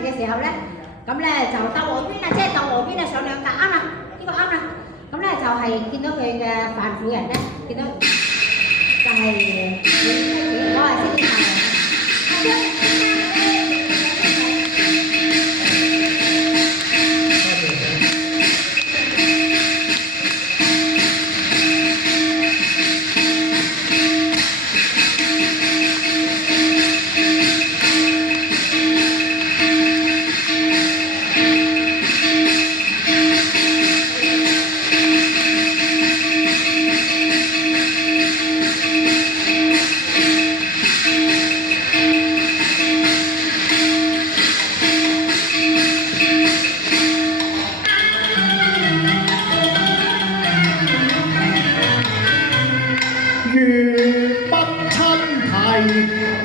嘅時候咧，咁咧就鬥鵝邊啊，即係鬥鵝邊啊上兩格啱啦，呢個啱啦。咁咧就係見到佢嘅犯婦人咧，見到就係我係識呢個嘅。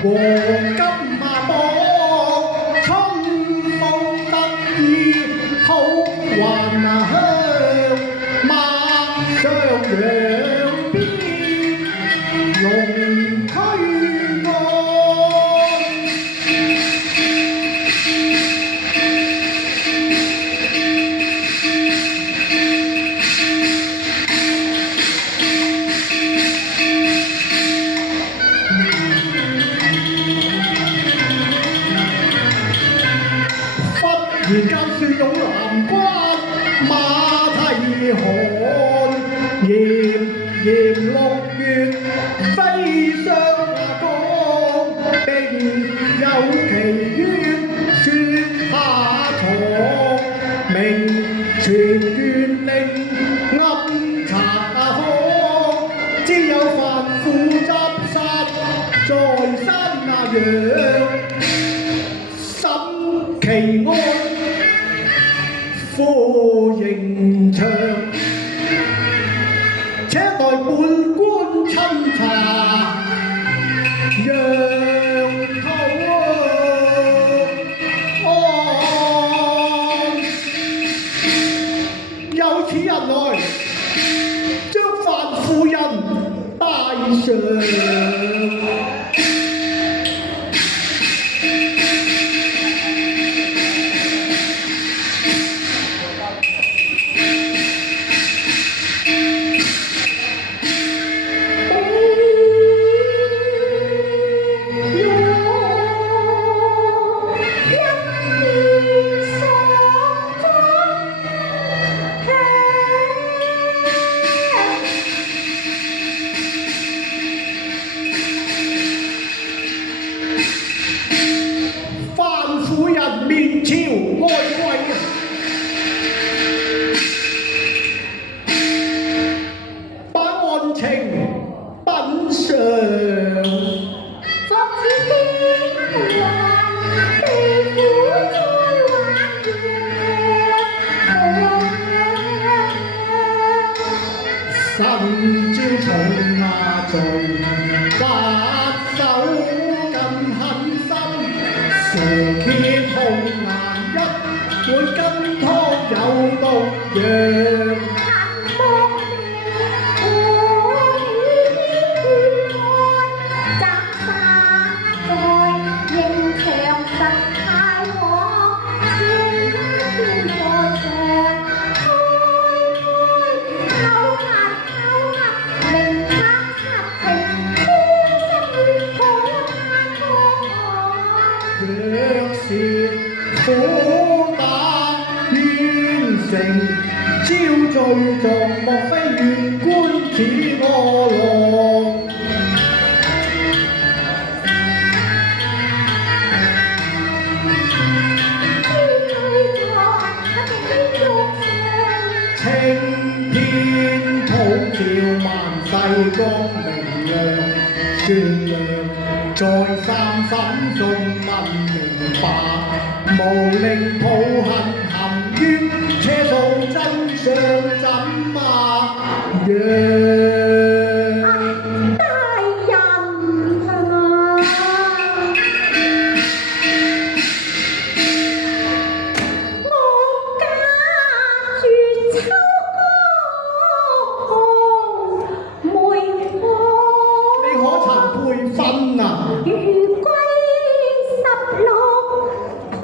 黃金馬波，春風得意好還鄉，馬上兩邊龍驅安。而教樹擁南關，馬蹄寒，炎炎6月飛上江，定有奇淵雪下藏，名泉縣令暗查訪，知有犯婦執殺在山陽，審其案。呼刑場，且待本官親查，讓投案。有此人來，將犯婦人帶上。婦人面朝外跪，把案情品嚐。作此經還，地府再還神招重下罪，白手更狠心。蛇蝎紅顏一會跟湯有毒藥。若是苦打冤城，招罪狀，莫非縣官此柯郎？青天普照萬世光明亮，宣揚在三審中問明白，無令抱恨含冤，且訴真相怎樣？如歸16盤。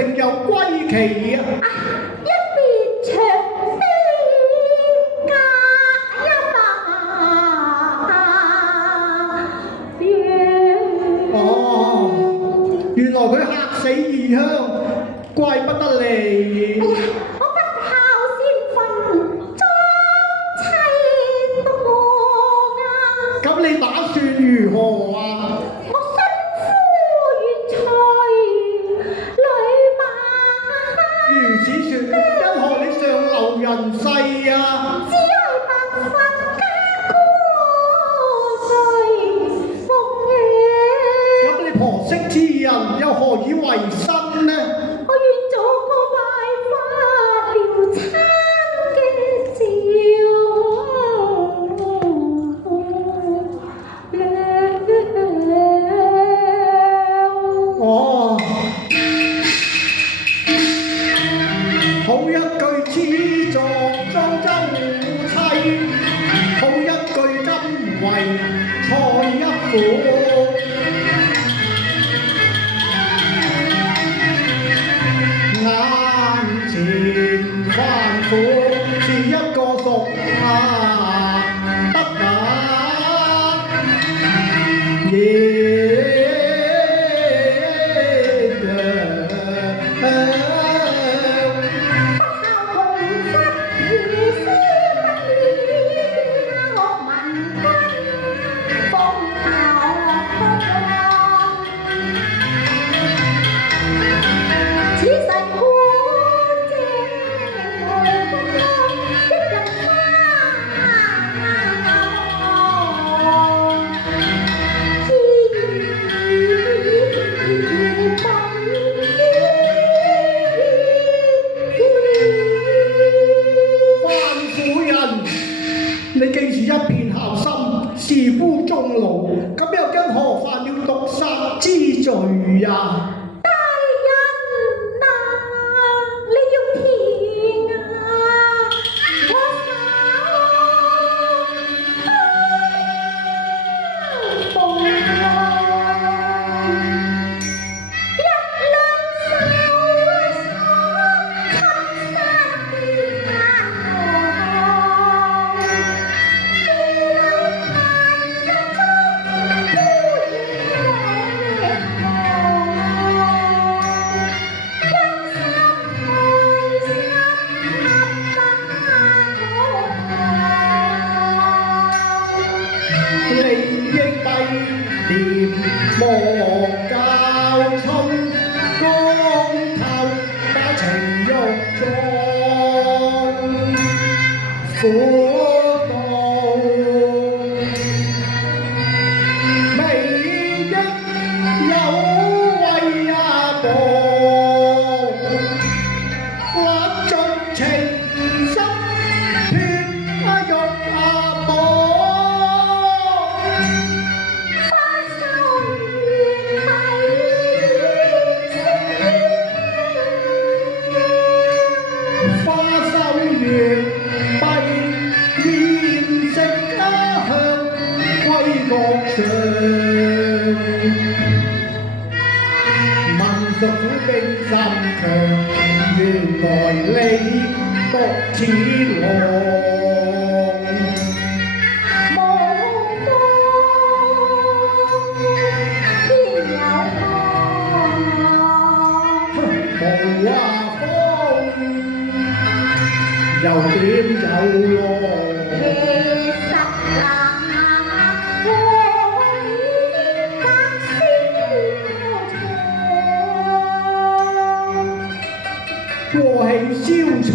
定有歸期啊！一別長飛隔一百遠。哦，原來佢嚇死異鄉，怪不得你。我不孝先分裝妻當啊！咁你打算如何啊？我身夫遠在女馬，如此說，因何你上流人世啊？只為白髮加孤睡夢夜。咁你婆媳之人又何以為生呢？我願做個白髮療親嘅照哦，好一句始作莊周妻，好一句今為蔡一婦。眼前番婦是一個熟得你既是一片孝心，視夫終老，咁又因何犯了毒殺之罪呀？大人啊，你要聽啊，我手奉一兩手親身你應閉念莫教春光透，把情慾中苦毒，美益有為也薄，或盡情心血肉薄。民族苦兵心強，原來你獨似狼。無話風，又點有浪？過氣燒場，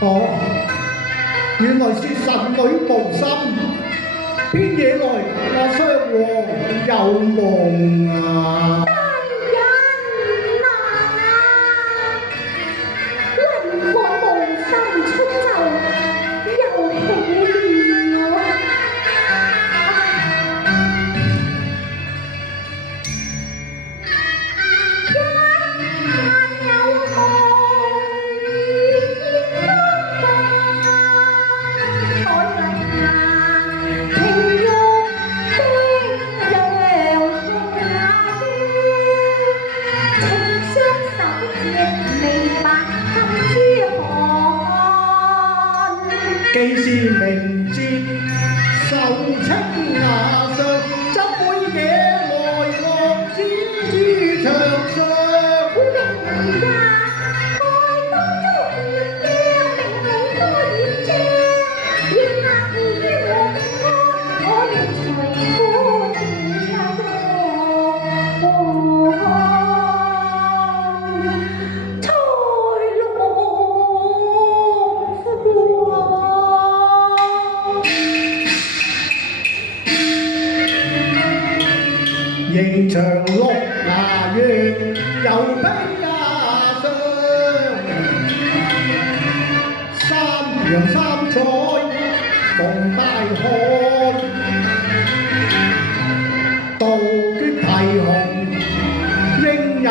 哦，原來是神女無心，偏惹來我雙王有夢啊！既是明節，受稱牙上，怎會惹來浪子於牆上？迎長綠牙月，又披牙上，三陽三彩共大漢，杜鵑提雄應有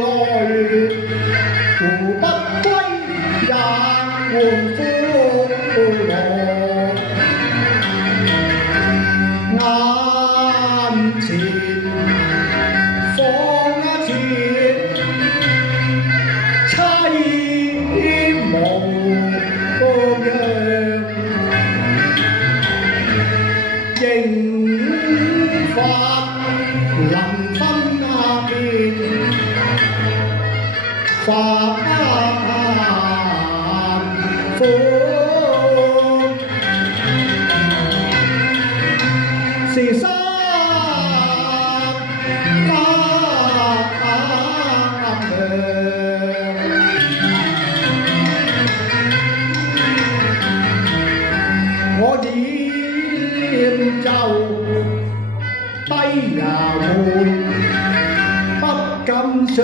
來，胡不歸也換歡樂。眼前放前，妻無恙，刑罰能分辨，法寬。是生我演奏低牙會，不敢相前。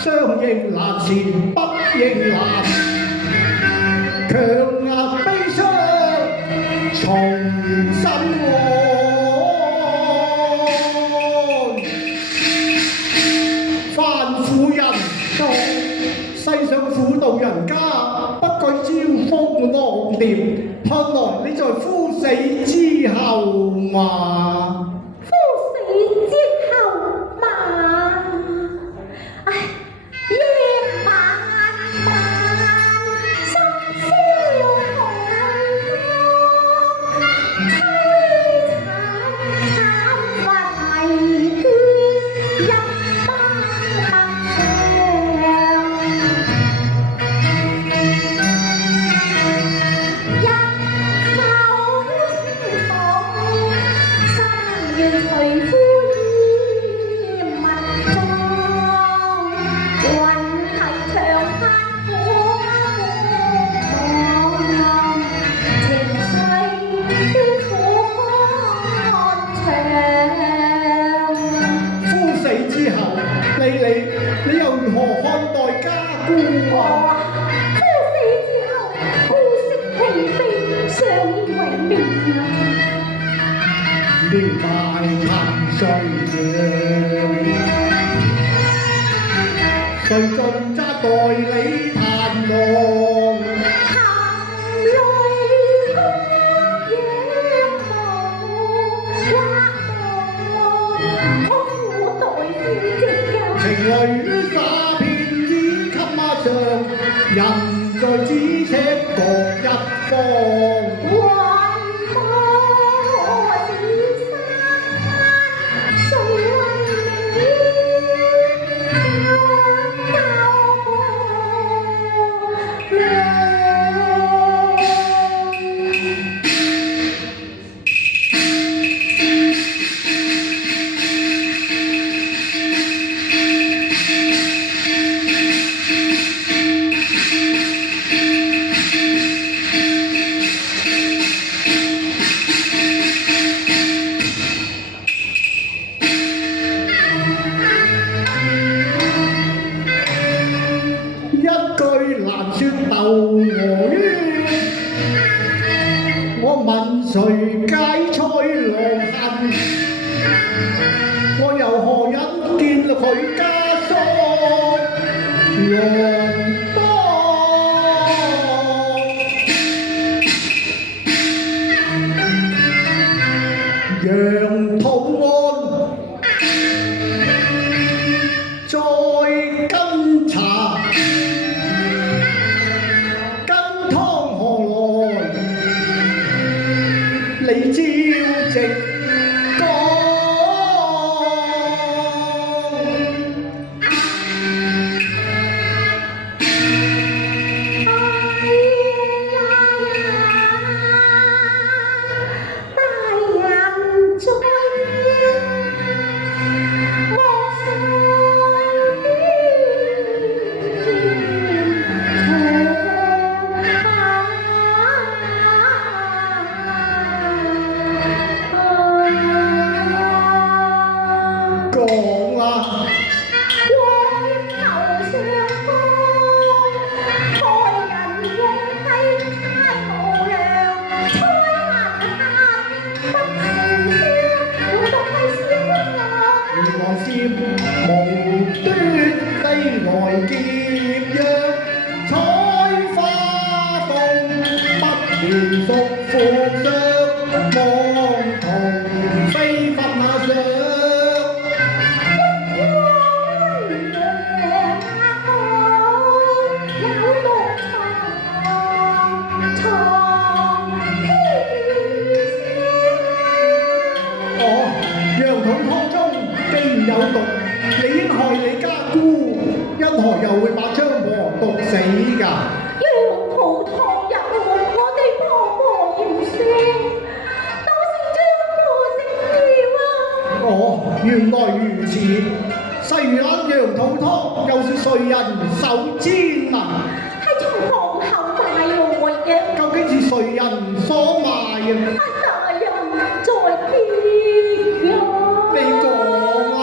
世相應難纏不應難，強壓悲傷重新愛。凡婦人道，世上婦道人家，不懼招風浪蝶。看來你在夫死之後嘛？你又如何看待家顧啊？夫死之後，姑息嫔妃，相依為命啊！年大貧衰養，誰盡責代理彈郎？情淚灑遍於襟馬上，人在咫尺各一方。我冤。我問誰解催浪恨？我又何忍見佢家疏浪多？楊土安再跟茶，跟湯何來？你朝夕講。講啦！原來是無端飛來劫殃，採花洞不連續負傷，望同飛佛那上。羊肚湯中既然有毒，理應害你家姑，因何又會把張黃毒死㗎？哦，原來如此。細如那羊肚湯又是誰人手煎啊？究竟是誰人所賣啊？你講啊！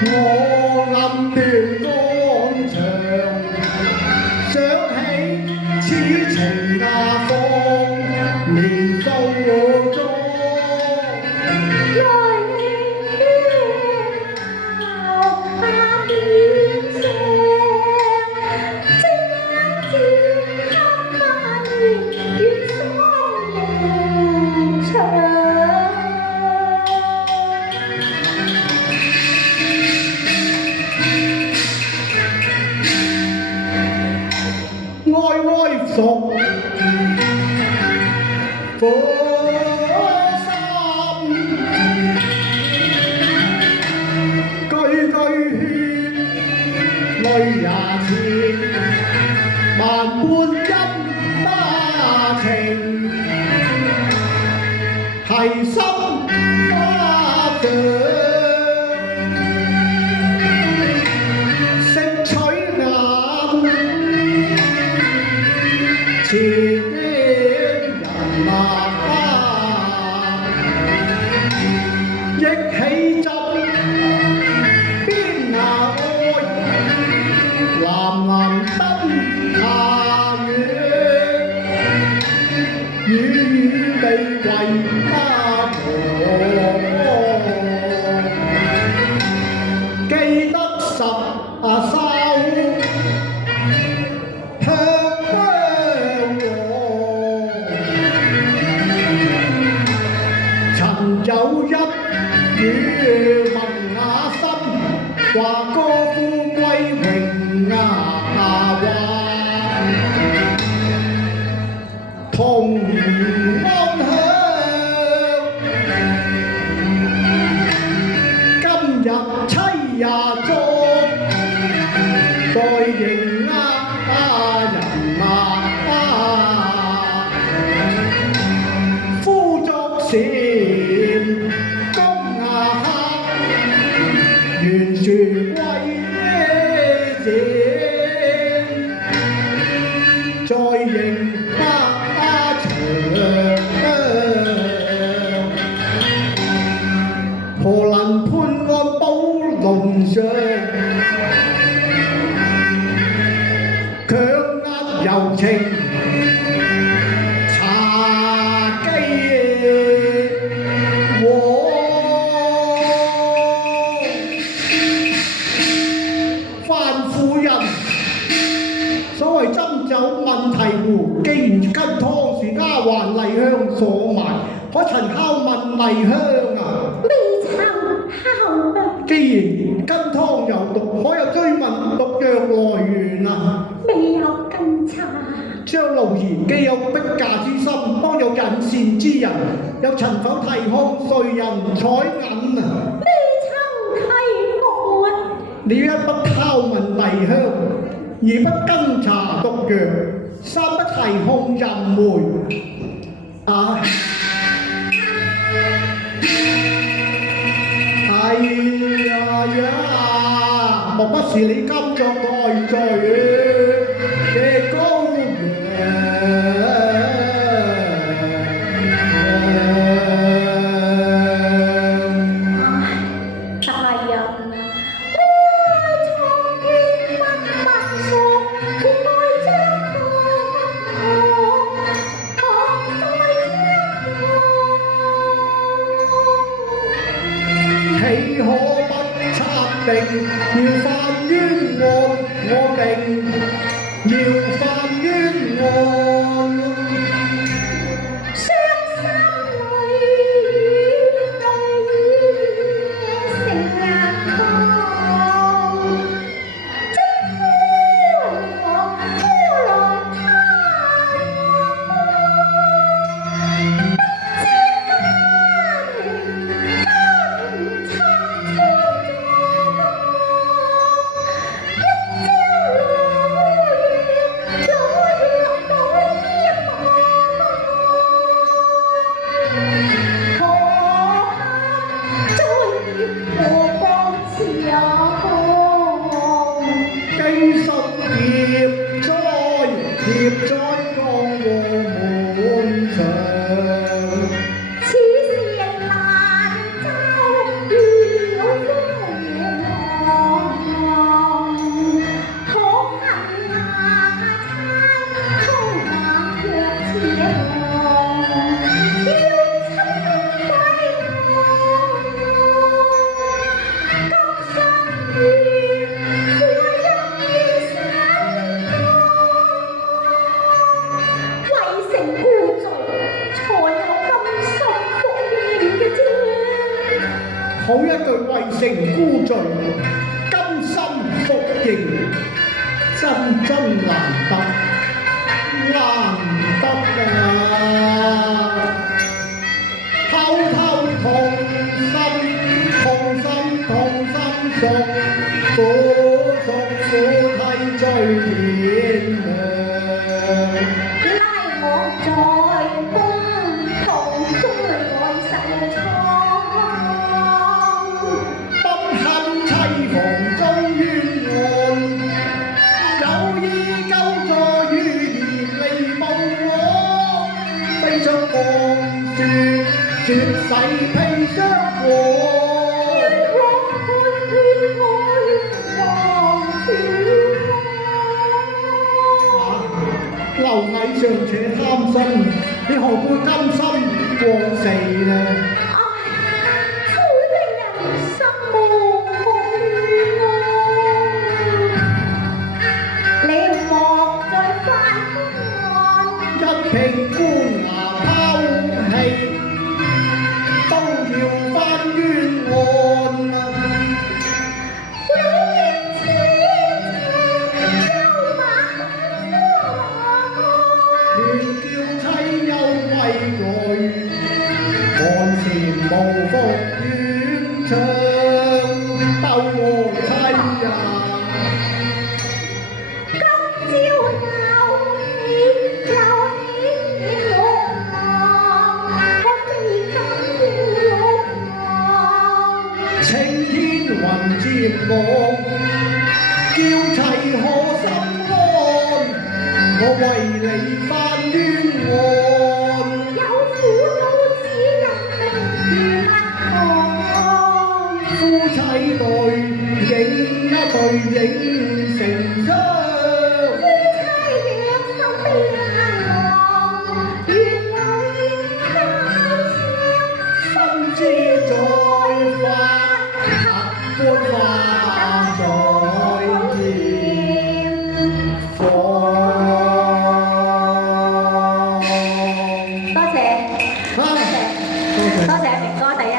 我臨斷肝腸，想起此情那方年數中。哀哀服火心，句句勸淚也似萬般陰巴情，係心巴掌。前人啊，憶起執邊那愛，藍藍燈下月，與你為他婆。記得10收。有一語文雅心，話歌富貴榮華話，同安鄉。今日妻也作，在迎人啊，夫善公牙黑，原樹歸正，再迎長。何能判案保龍上，強壓柔情茶幾和。范夫人，所謂斟酒問題壺，既然羹湯是丫鬟麗香所賣，可曾敲問麗香啊？未曾敲問。既然羹湯有毒，可有追問毒藥來源啊？未有跟查。張露兒既有逼嫁之心，當有引線之人，又曾否提控誰人採銀啊？未曾提過。你一不敲問麗香，二不跟查毒藥，三不提控人梅啊！哎呀呀，莫不是你今作代罪嘅羔羊？大人，我從見不熟，決愛將我藏在豈可不測定？要犯冤案，我定要犯冤案。傷心裏淚成額湯，即呼我呼浪他不知家名不曾錯咗，一朝老弱到淹我。可恨再業和光朝，經失業災，孽災降禍滿上。此事難周了風浪，可恨那餐空晚卻似浪，要親歸我。今生願負一身為成故罪，才有甘心服刑嘅啫。好一句為成孤罪，甘心服刑，真難得，難得啊！偷偷痛心，痛心痛心屬苦屬苦替罪天良。拉我在公途中來受創，不堪妻房遭冤案，有意救助於兒離無我，飛出降雪，雪洗披霜和。冤枉判決我冤枉處。螻蟻尚且貪心，你何會甘心過世呢？唉，苦令人心無夢你莫再翻案，一瓶官牙拋棄，都要翻冤案啊！老爺千尺幽馬可亂叫妻休畏懼，看前無復遠唱，鬥我妻啊！今朝鬧起又起紅浪，可悲今望，叫齊可心安，我為你翻冤案。有苦惱只因命如蜜糖，夫妻對影啊對影成雙。夫妻兩心變郎，願我應交相。心知再發合歡快。